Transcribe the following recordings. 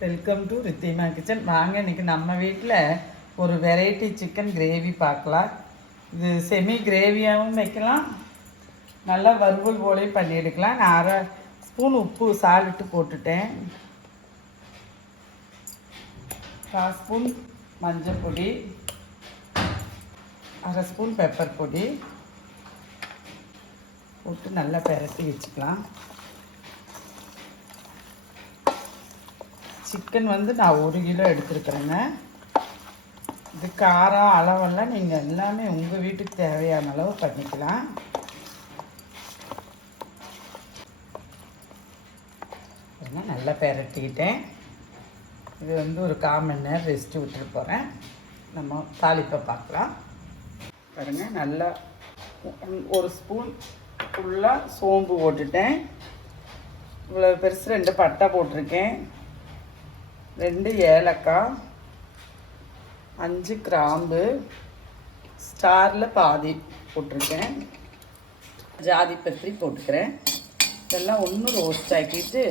Welcome to Ridhima kitchen. வாங்க இன்றைக்கி நம்ம வீட்டில் ஒரு வெரைட்டி சிக்கன் கிரேவி பார்க்கலாம். இது செமி கிரேவியாகவும் வைக்கலாம், நல்லா வறுவல் போலையும் பண்ணி எடுக்கலாம். நான் 1/2 ஸ்பூன் உப்பு சால்ட்டு போட்டுட்டேன். 1/4 ஸ்பூன் மஞ்சள் பொடி, 1/2 ஸ்பூன் பெப்பர் பொடி போட்டு நல்லா பெரட்டி வச்சுக்கலாம். சிக்கன் வந்து நான் 1 கிலோ எடுத்துருக்குறேங்க. இது காரம் அளவெல்லாம் நீங்கள் எல்லாமே உங்கள் வீட்டுக்கு தேவையான அளவு பண்ணிக்கலாம். நல்லா பெரட்டிக்கிட்டேன். இது வந்து ஒரு 1/4 மணி நேரம் ரெஸ்ட்டு விட்டுட்டு போகிறேன். நம்ம தாளிப்பை பார்க்கலாம். பாருங்கள், நல்லா 1 ஸ்பூன் ஃபுல்லாக சோம்பு போட்டுட்டேன். இவ்வளோ பெருசு 2 பட்டை போட்டிருக்கேன், 2 ஏலக்காய், 5 கிராம்பு, ஸ்டாரில் பாதி போட்டிருக்கேன், ஜாதி பத்திரி போட்டுக்கிறேன். இதெல்லாம் ஒன்று ரோஸ்ட் ஆக்கிட்டு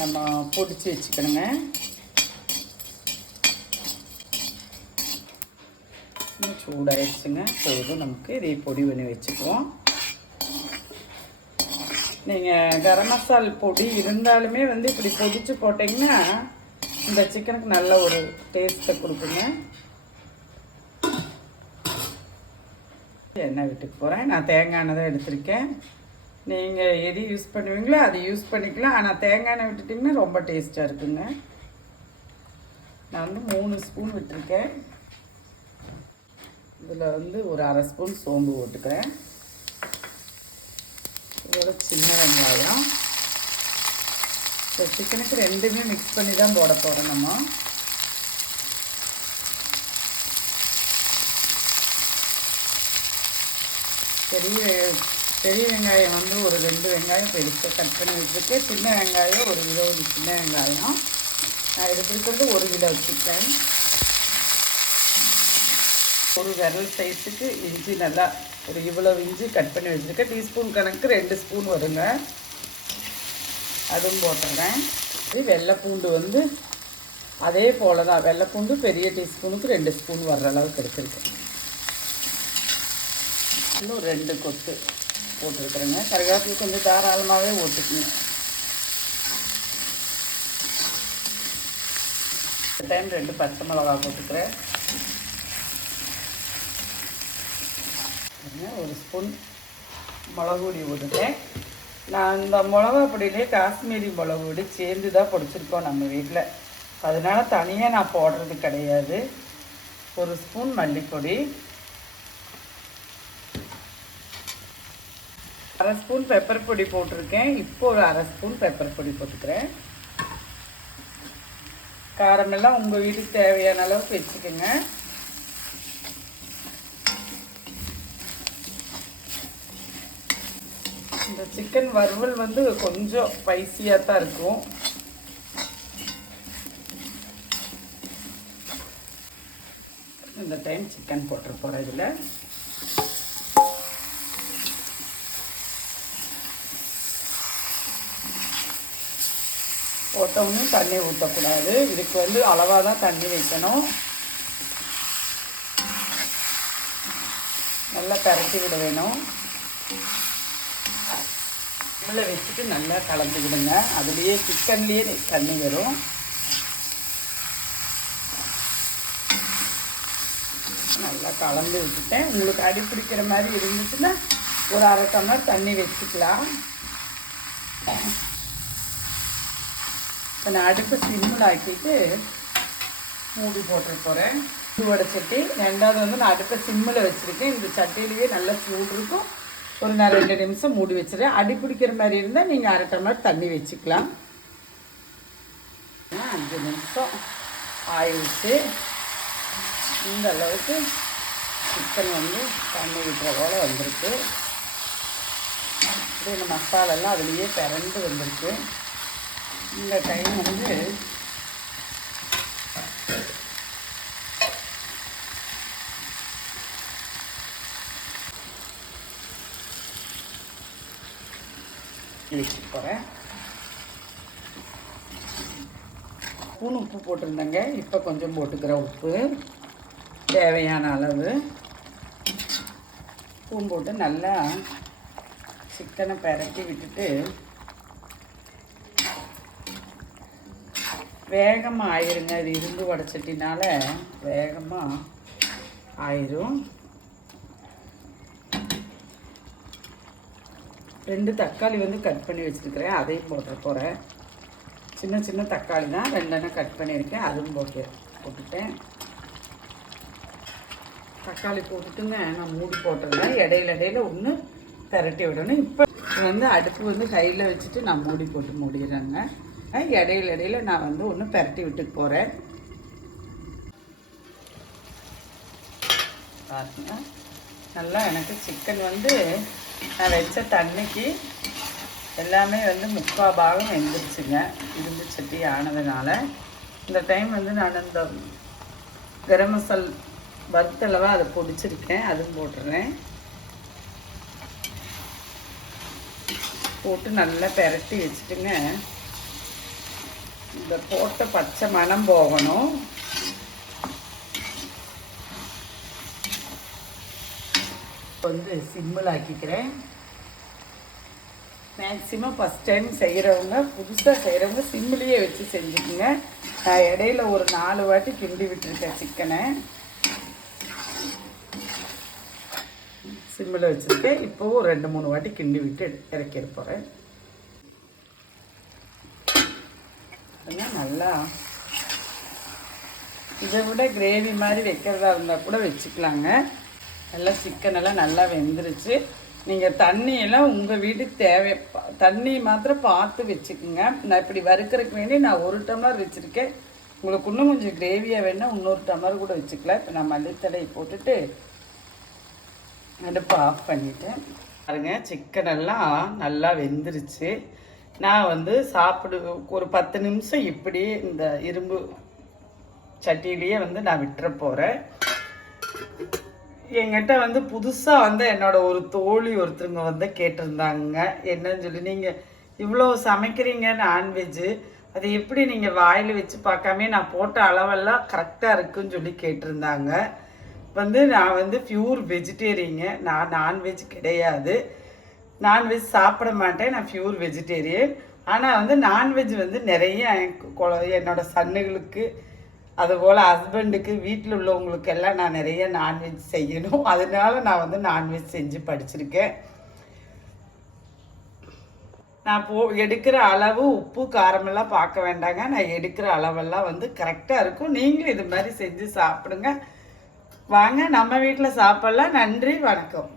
நம்ம பொடிச்சு வச்சுக்கணுங்க. இன்னும் சூடாகிடுச்சுங்க, போதும். நமக்கு இதை பொடி பண்ணி வச்சுக்குவோம். நீங்கள் கரம் மசாலா பொடி இருந்தாலுமே வந்து இப்படி பொடிச்சு போட்டிங்கன்னா இந்த சிக்கனுக்கு நல்ல ஒரு டேஸ்ட்டை கொடுக்குங்க. எண்ணெய் விட்டுக்கு போகிறேன். நான் தேங்காய் எண்ணெய் தான் எடுத்திருக்கேன். நீங்கள் எது யூஸ் பண்ணுவீங்களோ அது யூஸ் பண்ணிக்கலாம். ஆனால் தேங்காய் எண்ணெய் விட்டுட்டிங்கன்னா ரொம்ப டேஸ்ட்டாக இருக்குங்க. நான் வந்து 3 ஸ்பூன் விட்டுருக்கேன். இதில் வந்து ஒரு 1/2 ஸ்பூன் சோம்பு போட்டுக்கிறேன். இதோட சின்ன வெங்காயம். சிக்கனுக்கு 2மே மிக்ஸ் பண்ணி தான் போட போகிறோம் நம்ம. பெரிய வெங்காயம் வந்து ஒரு 2 வெங்காயம் பெருசாக கட் பண்ணி வச்சுருக்கேன். சின்ன வெங்காயம் ஒரு 20 சின்ன வெங்காயம். நான் எடுத்துருக்கிறது 1 கிலோ வச்சுருக்கேன். ஒரு விரல் சைஸுக்கு இஞ்சி, நல்லா ஒரு இவ்வளோ இஞ்சி கட் பண்ணி வச்சுருக்கேன். டீஸ்பூன் கணக்கு 2 ஸ்பூன் வருங்க, அதுவும் போட்டுறேன். வெள்ளைப்பூண்டு வந்து அதே போல் தான். வெள்ளைப்பூண்டு பெரிய டீஸ்பூனுக்கு 2 ஸ்பூன் வர்ற அளவுக்கு எடுத்துருக்கேன். இன்னும் 2 கொத்து போட்டுருக்குறேங்க. கருவேப்பிலை கொஞ்சம் தாராளமாகவே போட்டுக்குங்க. இந்த டைம் 2 பச்சை மிளகா போட்டுக்கிறேன். 1 ஸ்பூன் மிளகு பொடி போட்டுட்டேன். நான் இந்த மிளகா பொடியிலே காஷ்மீரி மிளகு பொடி சேர்ந்து தான் பொடிச்சிருக்கோம் நம்ம வீட்டில். அதனால் தனியாக நான் போடுறது கிடையாது. 1 ஸ்பூன் மல்லிப்பொடி, 1/2 ஸ்பூன் பெப்பர் பொடி போட்டிருக்கேன். இப்போ ஒரு 1/2 ஸ்பூன் பெப்பர் பொடி போட்டுக்கிறேன். காரமெல்லாம் உங்கள் வீட்டுக்கு தேவையான அளவுக்கு வச்சுக்கோங்க. இந்த சிக்கன் வறுவல் வந்து கொஞ்சம் ஸ்பைசியாக தான் இருக்கும். இந்த டைம் சிக்கன் போட்டு போகிறேன். இதில் போட்டோன்னு தண்ணி ஊற்றக்கூடாது. இதுக்கு வந்து அளவாக தான் தண்ணி வைக்கணும். நல்லா கரைச்சி விட வேணும். உள்ள வச்சுட்டு நல்லா கலந்து விடுங்க. அதுலேயே சிக்கன்லேயே தண்ணி வரும். நல்லா கலந்து விட்டுட்டேன். உங்களுக்கு அடி பிடிக்கிற மாதிரி இருந்துச்சுன்னா ஒரு 1/2 டம்ளர் தண்ணி வச்சுக்கலாம். இப்போ நான் அடுப்பை சிம்மில் ஆக்கிட்டு மூடி போட்டு போகிறேன். சூட சட்டி. 2வது வந்து நான் அடுப்பை சிம்மில் வச்சுருக்கேன். இந்த சட்டியிலேயே நல்லா சூடு இருக்கும். ஒரு 2 நிமிஷம் மூடி வச்சுருக்கேன். அடி பிடிக்கிற மாதிரி இருந்தால் நீங்கள் 1/2 டம்ளர் தண்ணி வச்சுக்கலாம். 5 நிமிஷம் ஆயிடுச்சு. இந்த அளவுக்கு சிக்கன் வந்து தண்ணி விட்டுற போல் வந்திருக்கு. அப்படியே இந்த மசாலெல்லாம் அதுலேயே பிறண்டு வந்திருக்கு. இந்த டைம் வந்து வச்சு போகிறேன். ஸ்பூன் உப்பு போட்டிருந்தேங்க. இப்போ கொஞ்சம் போட்டுக்கிறேன் உப்பு, தேவையான அளவு உப்பு போட்டு நல்லா சிக்கனை பிரட்டி விட்டுட்டு வேகமாக ஆயிருங்க. இது இரும்பு வடைச்சட்டினால வேகமாக ஆயிரும். 2 தக்காளி வந்து கட் பண்ணி வச்சுருக்கிறேன், அதையும் போட்டு போகிறேன். சின்ன சின்ன தக்காளி தான், 2 கட் பண்ணியிருக்கேன், அதுவும் போட்டுட்டேன். தக்காளி போட்டுட்டுங்க நான் மூடி போட்டுருந்தேன். இடையில ஒன்று திரட்டி விடணும். இப்போ வந்து அடுப்பு வந்து கையில் வச்சுட்டு நான் மூடி போட்டு மூடிடுறேங்க. இடையில நான் வந்து ஒன்று பிரட்டி விட்டுட்டு போகிறேன். பாருங்க, நல்லா எனக்கு சிக்கன் வந்து நான் வச்ச தண்ணிக்கு எல்லாமே வந்து 3/4 பாகம் வெந்துருச்சுங்க. இரும்பு சட்டி ஆனதுனால இந்த டைம் வந்து நான் இந்த கரம் மசால் வறுத்தளவா அதை பொடிச்சிருக்கேன், அதுவும் போட்டுறேன். போட்டு நல்லா பிரட்டி வச்சுட்டுங்க. இந்த போட்ட பச்சை மணம் போகணும். வந்து சிம்மில் ஆக்கிக்கிறேன். மேக்ஸிமம் ஃபஸ்ட் டைம் செய்கிறவங்க, புதுசாக செய்கிறவங்க சிம்மிலேயே வச்சு செஞ்சுக்குங்க. நான் இடையில ஒரு 4 வாட்டி கிண்டி விட்டுருக்கேன் சிக்கனை. சிம்மில் வச்சுருக்கேன். இப்போவும் 2-3 வாட்டி கிண்டி விட்டு இறக்கிட போகிறேன். நல்லா இதை விட கிரேவி மாதிரி வைக்கிறதா இருந்தால் கூட வச்சுக்கலாங்க. நல்லா சிக்கனெல்லாம் நல்லா வெந்துருச்சு. நீங்கள் தண்ணியெல்லாம் உங்கள் வீட்டுக்கு தேவை, தண்ணி மாத்திரம் பார்த்து வச்சுக்கோங்க. நான் இப்படி வறுக்கிறதுக்கு வேண்டி நான் 1 டம்ளர் வச்சுருக்கேன். உங்களுக்கு இன்னும் கொஞ்சம் கிரேவியாக வேணால் இன்னொரு டம்ளர் கூட வச்சுக்கலாம். இப்போ நான் மல்லித்தடை போட்டுட்டு அடுப்பு ஆஃப் பண்ணிட்டேன். பாருங்க, சிக்கனெல்லாம் நல்லா வெந்துருச்சு. நான் வந்து ஒரு 10 நிமிஷம் இப்படி இந்த இரும்பு சட்டியிலேயே வந்து நான் விட்டுற போகிறேன். என்கிட்ட வந்து புதுசாக வந்து என்னோட ஒரு தோழி ஒருத்தருங்க வந்து கேட்டிருந்தாங்க, என்னன்னு சொல்லி, நீங்கள் இவ்வளோ சமைக்கிறீங்க நான்வெஜ்ஜு, அது எப்படி நீங்கள் வாயில் வச்சு பார்க்காமே நான் போட்ட அளவெல்லாம் கரெக்டாக இருக்குன்னு சொல்லி கேட்டிருந்தாங்க. வந்து நான் வந்து பியூர் வெஜிடேரியங்க, நான் நான்வெஜ் கிடையாது. நான்வெஜ் சாப்பிட மாட்டேன், நான் பியூர் வெஜிடேரியன். ஆனால் வந்து நான்வெஜ் வந்து நிறைய என்னோட சன்னுகளுக்கு, அதுபோல் ஹஸ்பண்டுக்கு, வீட்டில் உள்ளவங்களுக்கு எல்லாம் நான் நிறைய நான்வெஜ் செய்யணும். அதனால நான் வந்து நான்வெஜ் செஞ்சு படிச்சிருக்கேன். நான் எடுக்கிற அளவு உப்பு காரமெல்லாம் பார்க்க வேண்டாங்க. நான் எடுக்கிற அளவெல்லாம் வந்து கரெக்டாக இருக்கும். நீங்களும் இது மாதிரி செஞ்சு சாப்பிடுங்க. வாங்க நம்ம வீட்டில் சாப்பிடலாம். நன்றி, வணக்கம்.